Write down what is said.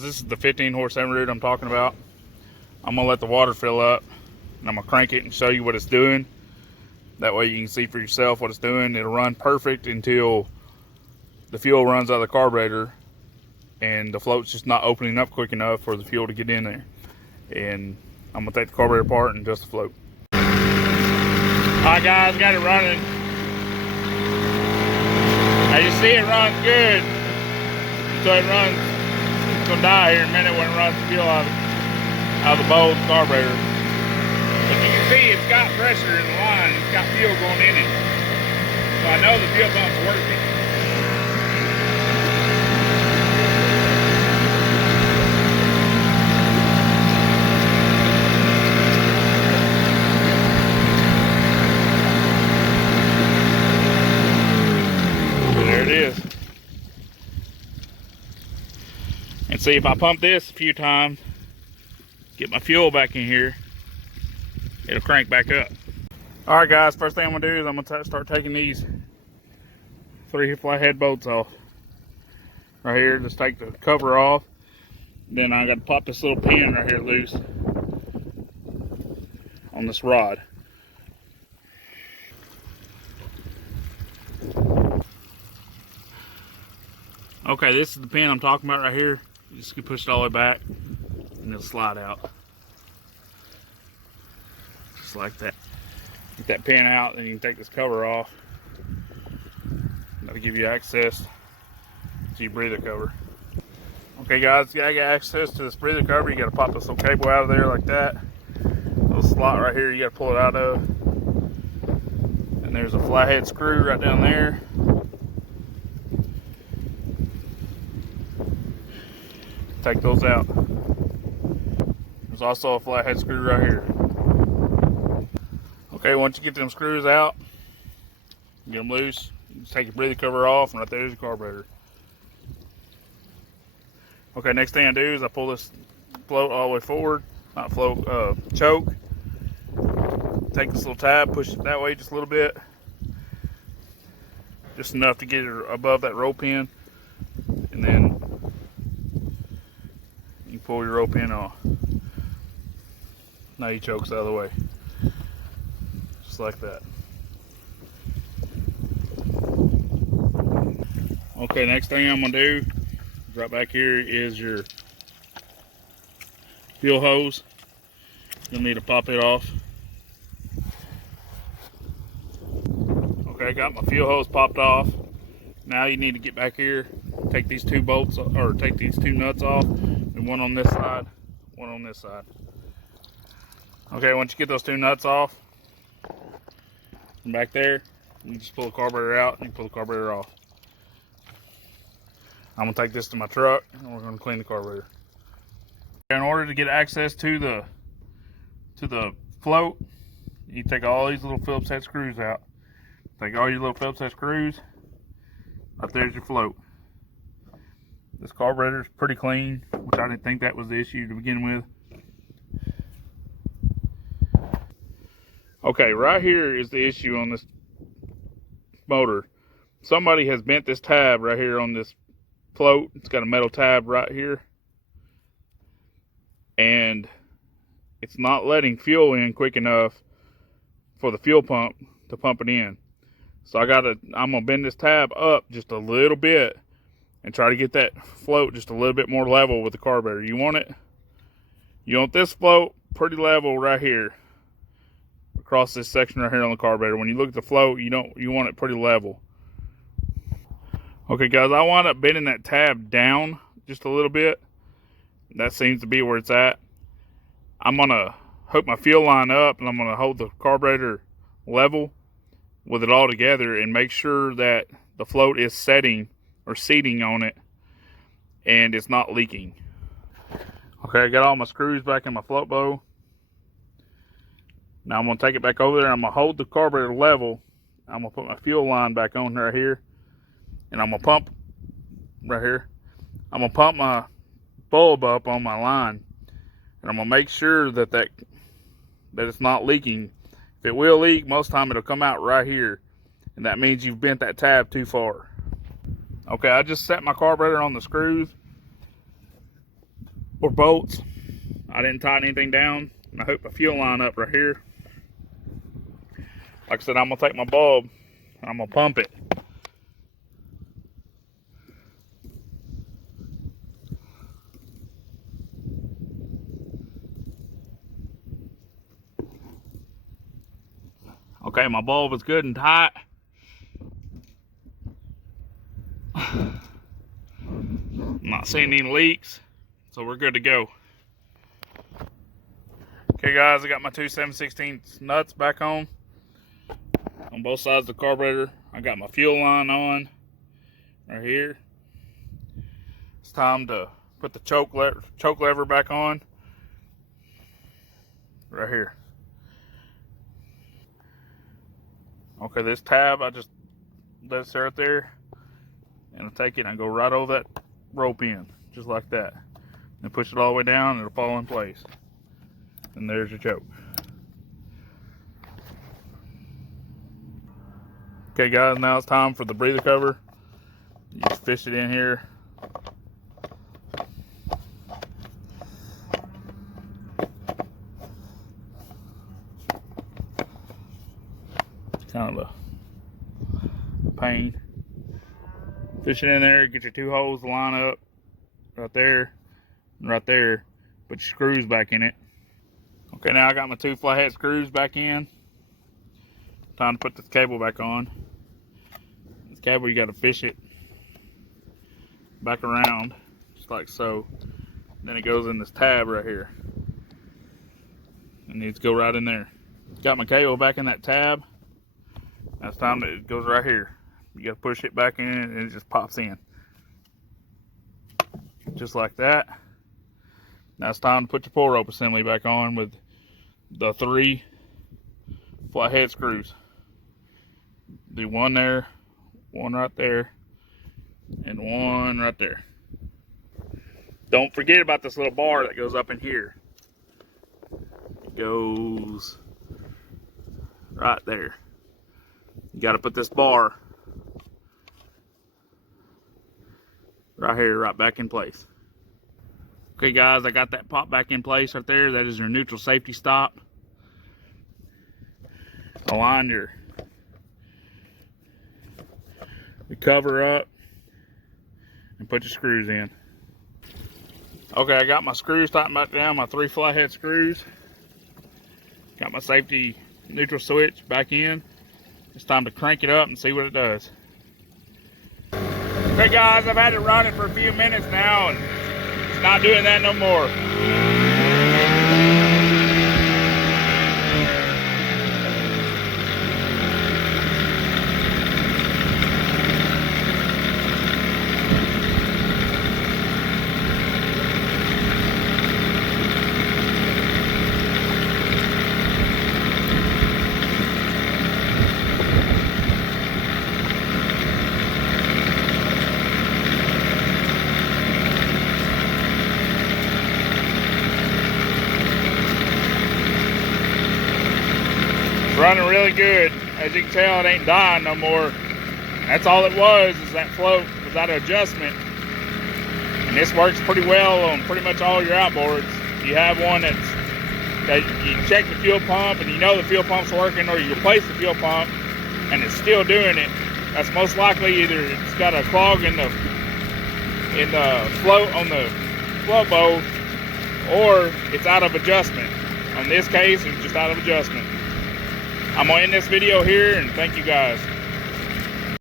This is the 15 horse evinrude I'm talking about. I'm gonna let the water fill up and I'm gonna crank it and show you what it's doing. That way you can see for yourself what it's doing. It'll run perfect until the fuel runs out of the carburetor and the float's just not opening up quick enough for the fuel to get in there. And I'm gonna take the carburetor apart and adjust the float. Alright guys, got it running. As you see, it runs good. So it runs, it's gonna die here in a minute when it runs the fuel out of the bowl carburetor. But you can see it's got pressure in the line, it's got fuel going in it. So I know the fuel pump's working. And see, if I pump this a few times, get my fuel back in here, it'll crank back up. All right guys, first thing I'm gonna do is I'm gonna start taking these 3 flathead bolts off. Right here, just take the cover off. Then I gotta pop this little pin right here loose on this rod. Okay, this is the pin I'm talking about right here. You just can push it all the way back and it'll slide out. Just like that. Get that pin out, then you can take this cover off. That'll give you access to your breather cover. Okay guys, you gotta get access to this breather cover. You gotta pop this little cable out of there like that. Little slot right here you gotta pull it out of. And there's a flathead screw right down there. Take those out. There's also a flathead screw right here. Okay, once you get them screws out, get them loose, you just take your breather cover off, and right there's your carburetor. Okay, next thing I do is I pull this float all the way forward, not float, choke. Take this little tab, push it that way just a little bit, just enough to get it above that roll pin, and then you pull your rope in off. Now your choke's out of the way. Just like that. Okay, next thing I'm gonna do, right back here is your fuel hose. You'll need to pop it off. Okay, I got my fuel hose popped off. Now you need to get back here, take these 2 bolts, or take these 2 nuts off. One on this side, one on this side. Okay, once you get those 2 nuts off, from back there, you just pull the carburetor out and you pull the carburetor off. I'm gonna take this to my truck and we're gonna clean the carburetor. In order to get access to the float, you take all these little Phillips head screws out. Take all your little Phillips head screws. Right there's your float. This carburetor is pretty clean, which I didn't think that was the issue to begin with. Okay, right here is the issue on this motor. Somebody has bent this tab right here on this float. It's got a metal tab right here. And it's not letting fuel in quick enough for the fuel pump to pump it in. So I'm gonna bend this tab up just a little bit and try to get that float just a little bit more level with the carburetor. You want this float pretty level right here across this section right here on the carburetor. When you look at the float, you want it pretty level. Okay guys, I wound up bending that tab down just a little bit. That seems to be where it's at. I'm gonna hook my fuel line up and I'm gonna hold the carburetor level with it all together and make sure that the float is setting or seating on it and it's not leaking. Okay, I got all my screws back in my float bow. Now I'm gonna take it back over there. I'm gonna hold the carburetor level. I'm gonna put my fuel line back on right here, and I'm gonna pump right here. I'm gonna pump my bulb up on my line, and I'm gonna make sure that it's not leaking. If it will leak, most time it'll come out right here, and that means you've bent that tab too far. Okay, I just set my carburetor on the screws. or bolts. I didn't tighten anything down. And I hooked my fuel line up right here. Like I said, I'm gonna take my bulb and I'm gonna pump it. Okay, my bulb is good and tight. I'm not seeing any leaks, so we're good to go. Okay guys, I got my two 7/16 nuts back on both sides of the carburetor. I got my fuel line on right here. It's time to put the choke lever back on right here. Okay, this tab, I just let it sit right there, and I'll take it and I go right over that rope in, just like that. And push it all the way down, and it'll fall in place. And there's your choke. Okay guys, now it's time for the breather cover. You just fish it in here. Kind of a pain. Fish it in there, get your two holes to line up right there and right there. Put your screws back in it. Okay, now I got my two flathead screws back in. Time to put this cable back on. This cable, you got to fish it back around, just like so. Then it goes in this tab right here. It needs to go right in there. Got my cable back in that tab. Now it's time that it goes right here. You got to push it back in and it just pops in. Just like that. Now it's time to put your pull rope assembly back on with the 3 flathead screws. Do one there, one right there, and one right there. Don't forget about this little bar that goes up in here. It goes right there. You got to put this bar right here, right back in place. Okay guys, I got that pop back in place right there. That is your neutral safety stop. Align your cover up and put your screws in. Okay, I got my screws tightened back down, my 3 flathead screws. Got my safety neutral switch back in. It's time to crank it up and see what it does. Okay guys, I've had it running for a few minutes now and it's not doing that no more. Running really good. As you can tell, it ain't dying no more. That's all it was, is that float was out of adjustment. And this works pretty well on pretty much all your outboards. If you have one that you check the fuel pump and you know the fuel pump's working, or you replace the fuel pump and it's still doing it, that's most likely either it's got a clog in the float on the float bowl, or it's out of adjustment. In this case, it's just out of adjustment. I'm going to end this video here and thank you guys.